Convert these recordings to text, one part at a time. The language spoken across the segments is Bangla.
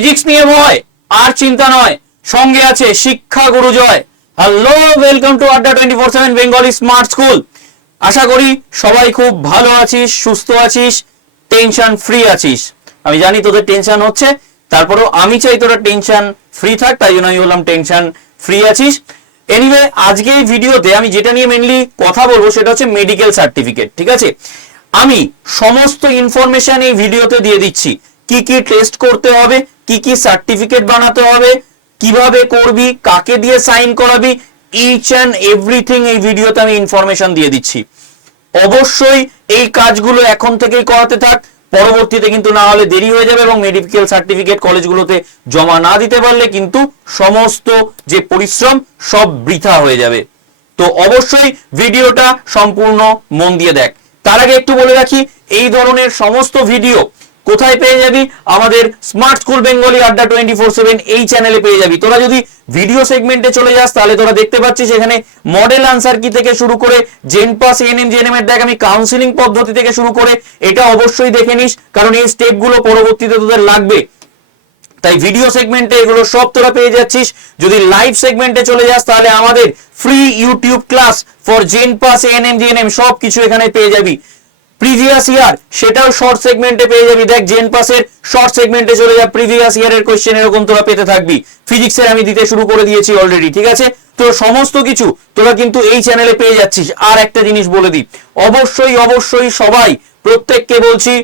ফিজিক্স নিয়ে ভয়, আর চিন্তা নয়। সঙ্গে আছে শিক্ষা গুরু জয়। Hello welcome to Adda twenty four seven Bengali smart school আশা করি সবাই খুব ভালো আছিস, সুস্থ আছিস টেনশন ফ্রি আছিস। আমি জানি তোদের টেনশন হচ্ছে, তারপরেও আমি চাই তোরা টেনশন ফ্রি থাক, তাই জন্য আমি বললাম টেনশন ফ্রি আছিস। এনিওয়ে আজকে এই ভিডিওতে আমি যেটা নিয়ে মেনলি কথা বলব সেটা হচ্ছে মেডিকেল সার্টিফিকেট ঠিক আছে? আমি সমস্ত ইনফরমেশন এই ভিডিওতে দিয়ে দিচ্ছি। কি কি টেস্ট করতে হবে কি কি সার্টিফিকেট বানাতে হবে, কীভাবে করবি, কাকে দিয়ে সাইন করাবি ইচ অ্যান্ড এভরিথিং এই ভিডিওতে আমি ইনফরমেশন দিয়ে দিচ্ছি। অবশ্যই এই কাজগুলো এখন থেকেই করাতে থাক, পরবর্তীতে কিন্তু না হলে দেরি হয়ে যাবে এবং মেডিকেল সার্টিফিকেট কলেজগুলোতে জমা না দিতে পারলে কিন্তু সমস্ত যে পরিশ্রম সব বৃথা হয়ে যাবে। তো অবশ্যই ভিডিওটা সম্পূর্ণ মন দিয়ে দেখ। তার আগে একটু বলে রাখি, এই ধরনের সমস্ত ভিডিও কোথায় পেয়ে যাবি? আমাদের smart school Bengali Adda twenty four seven এই চ্যানেলে পেয়ে যাবি। তোরা যদি ভিডিও সেগমেন্টে চলে যাস, তাহলে তোরা দেখতে পাচ্ছিস এখানে মডেল আনসার কি থেকে শুরু করে জেন পাস এনএম জেএনএম এর দেখ, আমি কাউন্সিলিং পদ্ধতি থেকে শুরু করে, এটা অবশ্যই দেখে নিস, কারণ এই স্টেপগুলো পরবর্তীতে তোদের লাগবে। তাই ভিডিও সেগমেন্টে এগুলো সব তোরা পেয়ে যাচ্ছিস। যদি লাইভ সেগমেন্টে চলে যাস, তাহলে আমাদের free YouTube class for gen pass ANM GNM সব কিছু এখানে পেয়ে যাবি। প্রিভিয়াস ইয়ার সেটাও শর্ট সেগমেন্টে পেয়ে যাবি। দেখ জেন পাসের শর্ট সেগমেন্টে চলে যা প্রিভিয়াস ইয়ারের কোশ্চেন এরকম তোরা পেতে থাকবি। ফিজিক্সের আমি দিতে শুরু করে দিয়েছি অলরেডি ঠিক আছে? তো সমস্ত কিছু তোরা কিন্তু এই চ্যানেলে পেয়ে যাচ্ছিস। আর একটা জিনিস বলে দিই, অবশ্যই অবশ্যই সবাই, প্রত্যেককে বলছি,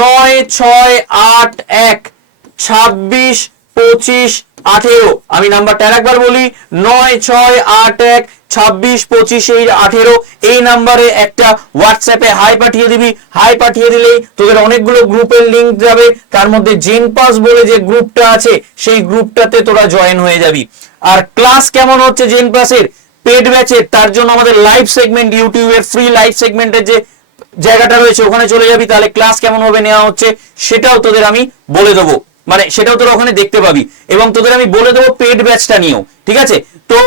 নয়, ছয়, আট, এক, ছাব্বিশ পঁচিশ, আঠেরো। আমি নাম্বারটা আরেকবার বলি, নয়, ছয়, আট, এক, ছাব্বিশ, পঁচিশ, এই আঠেরো। এই নাম্বারে একটা হোয়াটসঅ্যাপে হাই পাঠিয়ে দিবি। হাই পাঠিয়ে দিলেই তোদের অনেকগুলো গ্রুপের লিঙ্ক যাবে। তার মধ্যে জেন পাস বলে যে গ্রুপটা আছে, সেই গ্রুপটাতে তোরা জয়েন হয়ে যাবি। আর ক্লাস কেমন হচ্ছে জেন পাসের পেড ব্যাচের তার জন্য আমাদের লাইভ সেগমেন্ট ইউটিউবের ফ্রি লাইভ সেগমেন্টের যে জায়গাটা রয়েছে, ওখানে চলে যাবি। তাহলে ক্লাস কেমন হবে নেওয়া হচ্ছে, সেটাও তোদের আমি বলে দেবো। মানে সেটাও তোরা ওখানে দেখতে পাবি। এবং তোদের আমি বলে দেবো পেড ব্যাচটা নিয়েও, ঠিক আছে? তো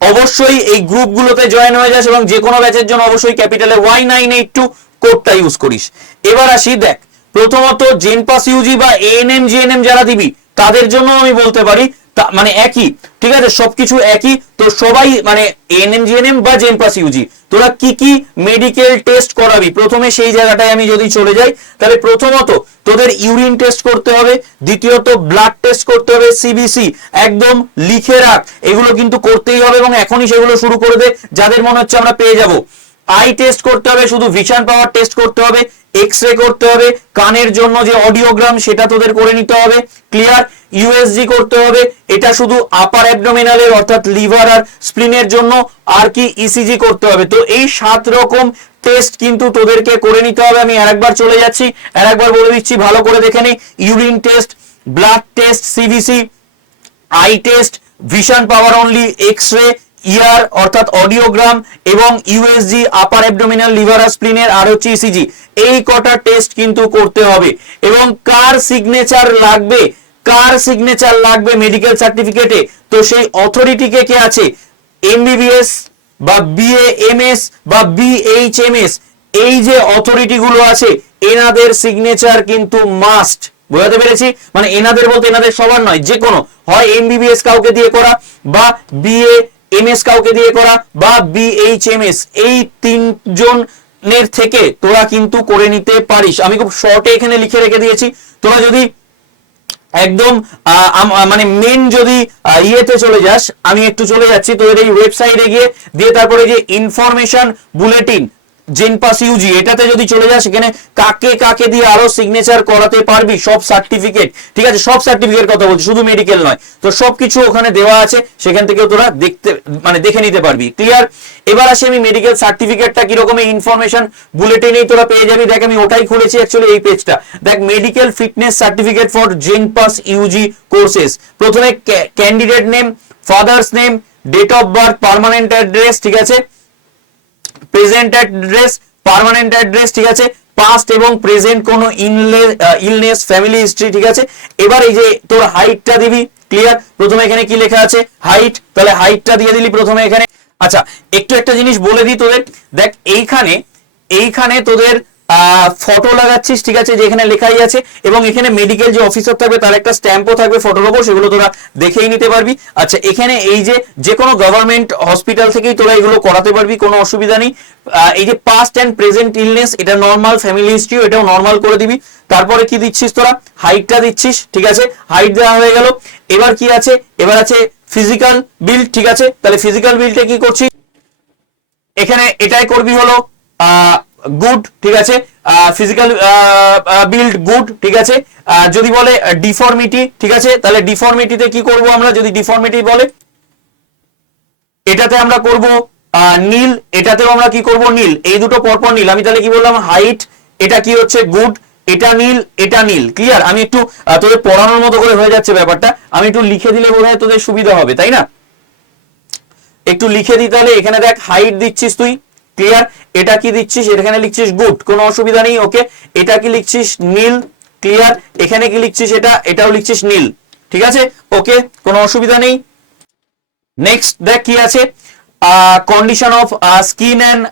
অবশ্যই এই গ্রুপগুলোতে জয়েন হয়ে যাস এবং যে কোনো ব্যাচের জন্য অবশ্যই ক্যাপিটালে ওয়াই নাইন এইট টু কোডটা ইউজ করিস। এবার আসি, দেখ, প্রথমত জেনপাস ইউজি বা এএনএম জিএনএম যারা দিবি তাদের জন্য আমি বলতে পারি মানে একই, ঠিক আছে? সবকিছু একই। তো সবাই মানে এএনএম জিএনএম বা জেন পাস ইউজি তোরা কি কি মেডিকেল টেস্ট করাবি? প্রথমে সেই জায়গাটায় আমি যদি চলে যাই, তাহলে প্রথমত তোদের ইউরিন টেস্ট করতে হবে, দ্বিতীয়ত ব্লাড টেস্ট করতে হবে সিবিসি একদম লিখে রাখ। এগুলো কিন্তু করতেই হবে এবং এখনই সেগুলো শুরু করে দে, যাদের মনে হচ্ছে আমরা পেয়ে যাব। আই টেস্ট করতে হবে, শুধু ভিশন পাওয়ার টেস্ট করতে হবে এক্স রে করতে হবে, কানের জন্য যে অডিওগ্রাম সেটা তোদের করে নিতে হবে ক্লিয়ার ইউএসজি করতে হবে, এটা শুধু আপার অ্যাবডোমিনালের অর্থাৎ লিভার আর স্প্লিনের জন্য, আর কি ইসিজি করতে হবে। তো এই সাত রকম টেস্ট কিন্তু তোদেরকে করে নিতে হবে। আমি আরেকবার চলে যাচ্ছি, আরেকবার বলে দিচ্ছি, ভালো করে দেখে নি urine test blood test CVC eye test vision power only X ray ear, অর্থাৎ অডিওগ্রাম এবং ইউএসজি আপার অ্যাবডোমিনাল লিভার স্প্লিনের আর হচ্ছে ইসিজি এই কটা টেস্ট কিন্তু করতে হবে। এবং কার সিগনেচার লাগবে? কার সিগনেচার লাগবে মেডিকেল সার্টিফিকেটে তো সেই অথরিটিকে কে আছে? এমবিবিএস বা বিএ এমএস বা বিএইচএমএস এই যে অথরিটি গুলো আছে, এনাদের সিগনেচার কিন্তু মাস্ট বোঝাতে পেরেছি? মানে এনাদের বলতে এনাদের সবার নয় যে কোনো হয় এমবিবিএস কাউকে দিয়ে করা বা বিএ এমএস কাউকে দিয়ে করা বা বিএইচএমএস এই তিনজনের থেকে তোরা কিন্তু করে নিতে পারিস। আমি খুব শর্টে এখানে লিখে রেখে দিয়েছি। তোরা যদি একদম মানে মেন যদি ইয়েতে চলে যাস, আমি একটু চলে যাচ্ছি তোদের এই ওয়েবসাইটে গিয়ে, দিয়ে তারপরে যে ইনফরমেশন বুলেটিন জেনপাস ইউজি এটাতে যদি চলে যাস, সেখানে কাকে কাকে দিয়ে আরও সিগনেচার করাতে পারবি, সব সার্টিফিকেট ঠিক আছে? সব সার্টিফিকেট কথা বলছি, শুধু মেডিকেল নয়। তো সবকিছু ওখানে দেওয়া আছে, সেখান থেকে তোরা দেখতে মানে দেখে নিতে পারবি। ক্লিয়ার এবার আসি আমি মেডিকেল সার্টিফিকেটটা কীরকম ইনফরমেশন বুলেটিনেই তোরা পেয়ে যাবি। দেখ, আমি ওটাই খুলেছি অ্যাকচুয়ালি এই পেজটা দেখ medical fitness certificate for gen pass UG courses প্রথমে candidate name father's name date of birth permanent address ঠিক আছে? প্রেজেন্ট অ্যাড্রেস পার্মানেন্ট অ্যাড্রেস ঠিক আছে? পাস্ট এবং প্রেজেন্ট কোন ইলনেস ফ্যামিলি হিস্ট্রি ঠিক আছে? এবার এই যে তোর হাইটটা দিবি ক্লিয়ার প্রথমে এখানে কি লেখা আছে? হাইট তাহলে হাইটটা দিয়ে দিলি প্রথমে এখানে। আচ্ছা একটু একটা জিনিস বলে দিই তোদের। দেখ, এইখানে এইখানে তোদের ফটো লাগাচ্ছিস ঠিক আছে যেখানে লেখাই আছে এবং এখানে মেডিকেল যে অফিসার থাকবে তার একটা স্ট্যাম্পও থাকবে ফটোর ওপর সেগুলো তোরা দেখেই নিতে পারবি। আচ্ছা এখানে এই যে যে কোনো গভর্নমেন্ট হসপিটাল থেকেই তোরা এগুলো করাতে পারবি কোনো অসুবিধা নেই। আহ, এই যে পাস্ট অ্যান্ড প্রেজেন্ট ইলনেস এটা নর্মাল ফ্যামিলি হিস্ট্রি এটাও নর্মাল করে দিবি। তারপরে কি দিচ্ছিস তোরা? হাইটটা দিচ্ছিস ঠিক আছে? হাইট দেওয়া হয়ে গেল। এবার কি আছে? এবার আছে ফিজিক্যাল বিল ঠিক আছে? তাহলে ফিজিক্যাল বিলটা কি করছিস? এখানে এটাই করবি হলো গুড ঠিক আছে? ফিজিক্যাল বিল্ড গুড ঠিক আছে? যদি বলে ডিফর্মিটি ঠিক আছে? তাহলে ডিফর্মিটিতে কি করব আমরা? যদি ডিফর্মিটি বলে, এটাতে আমরা করব নীল, এটাতেও আমরা কি করব? নীল। এই দুটো পরপর নীল। আমি তাহলে কি বললাম? হাইট এটা কি হচ্ছে? গুড এটা নীল এটা নীল। ক্লিয়ার আমি একটু তোদের পড়ানোর মতো করে হয়ে যাচ্ছে ব্যাপারটা। আমি একটু লিখে দিলে বোধহয় তোদের সুবিধা হবে, তাই না? একটু লিখে দিই তাহলে। এখানে দেখ হাইট দিচ্ছিস তুই। ক্লিয়ার এটা কি দিচ্ছিস এখানে লিখছিস গুড কোনো অসুবিধা নেই ওকে এটা কি লিখছিস? নীল ক্লিয়ার এখানে কি লিখছিস এটা? এটাও লিখছিস নীল, ঠিক আছে? ওকে কোনো অসুবিধা নেই? নেক্সট দেখ কি আছে? Condition of skin and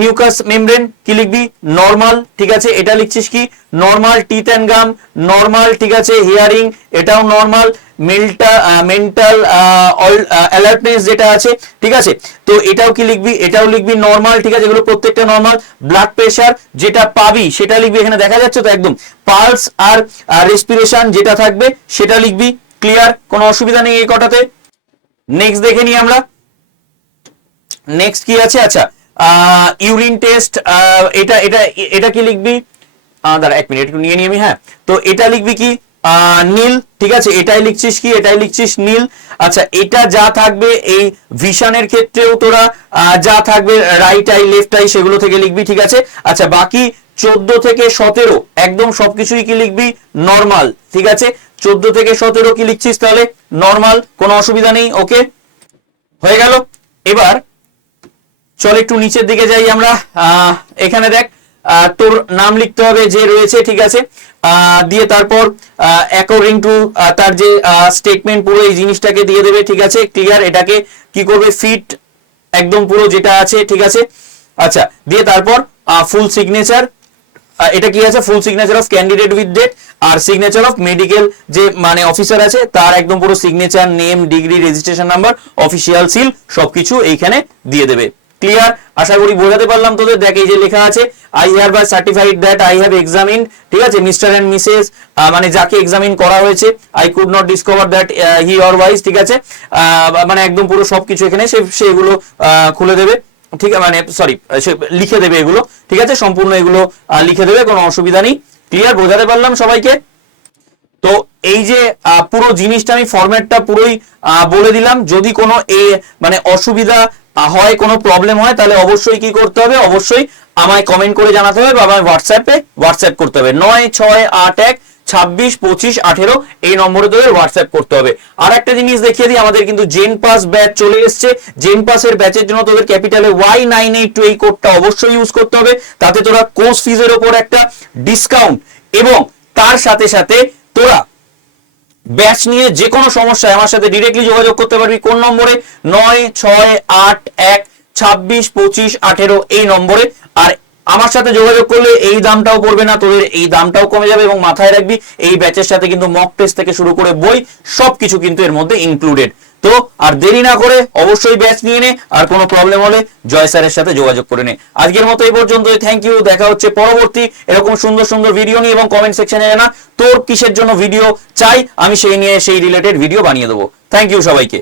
mucous membrane কি লিখবি? নর্মাল ঠিক আছে? এটা লিখছিস কি? Normal teeth and gum normal ঠিক আছে? হিয়ারিং এটাও নর্মাল মেন্টা মেন্টাল অ্যালার্টনেস যেটা আছে, ঠিক আছে? তো এটাও কি লিখবি? এটাও লিখবি নর্মাল ঠিক আছে? এগুলো প্রত্যেকটা নর্মাল ব্লাড প্রেশার যেটা পাবি, সেটা লিখবি এখানে, দেখা যাচ্ছে তো একদম? পালস আর রেসপিরেশন যেটা থাকবে, সেটা লিখবি ক্লিয়ার কোনো অসুবিধা নেই এই কটাতে? নেক্সট দেখে নিই আমরা। নেক্সট কি আছে? আচ্ছা ইউরিন টেস্ট এটা এটা এটা কি লিখবি? দাঁড়া, এক মিনিট একটু নিয়ে নিই আমি হ্যাঁ। তো এটা লিখবি কি? নীল, ঠিক আছে? এটাই লিখছিস কি? এটাই লিখছিস নীল। আচ্ছা এটা যা থাকবে এই ভিশনের ক্ষেত্রেও তোরা যা থাকবে রাইট আই লেফট আই সেগুলো থেকে লিখবি, ঠিক আছে? আচ্ছা বাকি চোদ্দ থেকে সতেরো, একদম সবকিছুই কি লিখবি? নর্মাল ঠিক আছে? চোদ্দ থেকে সতেরো কি লিখছিস তাহলে? নর্মাল কোনো অসুবিধা নেই ওকে হয়ে গেল। এবার চল একটু নিচের দিকে যাই আমরা। এখানে দেখ তোর নাম লিখতে হবে যে রয়েছে, ঠিক আছে? দিয়ে তারপর অ্যাকর্ডিং টু তার যে স্টেটমেন্ট পুরো এই জিনিসটাকে দিয়ে দেবে, ঠিক আছে? ক্লিয়ার এটাকে কি করবে? ফিট একদম পুরো যেটা আছে, ঠিক আছে? আচ্ছা দিয়ে তারপর ফুল সিগনেচার এটা কি আছে? Full signature of candidate with date R signature of medical যে মানে অফিসার আছে, তার একদম পুরো signature name degree registration number official seal সবকিছু এইখানে দিয়ে দেবে। ক্লিয়ার আশা করি বোঝাতে পারলাম তোদের। দেখ, এই যে লেখা আছে I have by certified that I have examine ঠিক আছে মিস্টার অ্যান্ড মিসেস মানে যাকে এক্সামিন করা হয়েছে I could not discover that he otherwise ঠিক আছে মানে একদম পুরো সবকিছু এখানে সে সেগুলো খুলে দেবে, ঠিক মানে সরি লিখে দেবে এগুলো, ঠিক আছে, সম্পূর্ণ এগুলো লিখে দেবে, কোনো অসুবিধা নেই ক্লিয়ার বোঝাতে পারলাম সবাইকে। তো এই যে পুরো জিনিসটা আমি ফরম্যাটটা পুরোই বলে দিলাম, যদি কোনো এ মানে অসুবিধা হয় কোনো প্রবলেম হয়, তাহলে অবশ্যই কি করতে হবে? অবশ্যই আমায় কমেন্ট করে জানাতে হবে বা আমায় হোয়াটসঅ্যাপে হোয়াটসঅ্যাপ করতে হবে। নয়, ছয়, আট, এক, ছাব্বিশ, পঁচিশ, আঠেরো এই নম্বরে তোদের হোয়াটসঅ্যাপ করতে হবে। আর একটা জিনিস দেখিয়ে দিই, আমাদের কিন্তু জেন পাস ব্যাচ চলে এসছে। জেন পাসের ব্যাচের জন্য তোদের ক্যাপিটালে ওয়াই নাইন এইট টু এই কোডটা অবশ্যই ইউজ করতে হবে। তাতে তোরা কোর্স ফিজের ওপর একটা ডিসকাউন্ট এবং তার সাথে সাথে তোরা ব্যাচ নিয়ে যে কোনো সমস্যায় আমার সাথে ডিরেক্টলি যোগাযোগ করতে পারবি। কোন নম্বরে? নয়, ছয়, আট, এক, ছাব্বিশ, পঁচিশ, আঠেরো এই নম্বরে। আর আমার সাথে যোগাযোগ করলে এই দামটাও পড়বে না, তোদের এই দামটাও কমে যাবে এবং মাথায় রাখবি, এই ব্যাচের সাথে কিন্তু মক টেস্ট থেকে শুরু করে বই সবকিছু কিন্তু এর মধ্যে ইনক্লুডেড তো আর দেরি না করে অবশ্যই ব্যাচ নিয়ে নে, আর কোনো প্রবলেম হলে জয় স্যারের সাথে যোগাযোগ করে নে। আজকের মতো এই পর্যন্তই থ্যাংক ইউ দেখা হচ্ছে পরবর্তী এরকম সুন্দর সুন্দর ভিডিও নিয়ে এবং কমেন্ট সেকশনে জানা তোর কিসের জন্য ভিডিও চাই, আমি সেই নিয়ে সেই রিলেটেড ভিডিও বানিয়ে দেবো। থ্যাংক ইউ সবাইকে।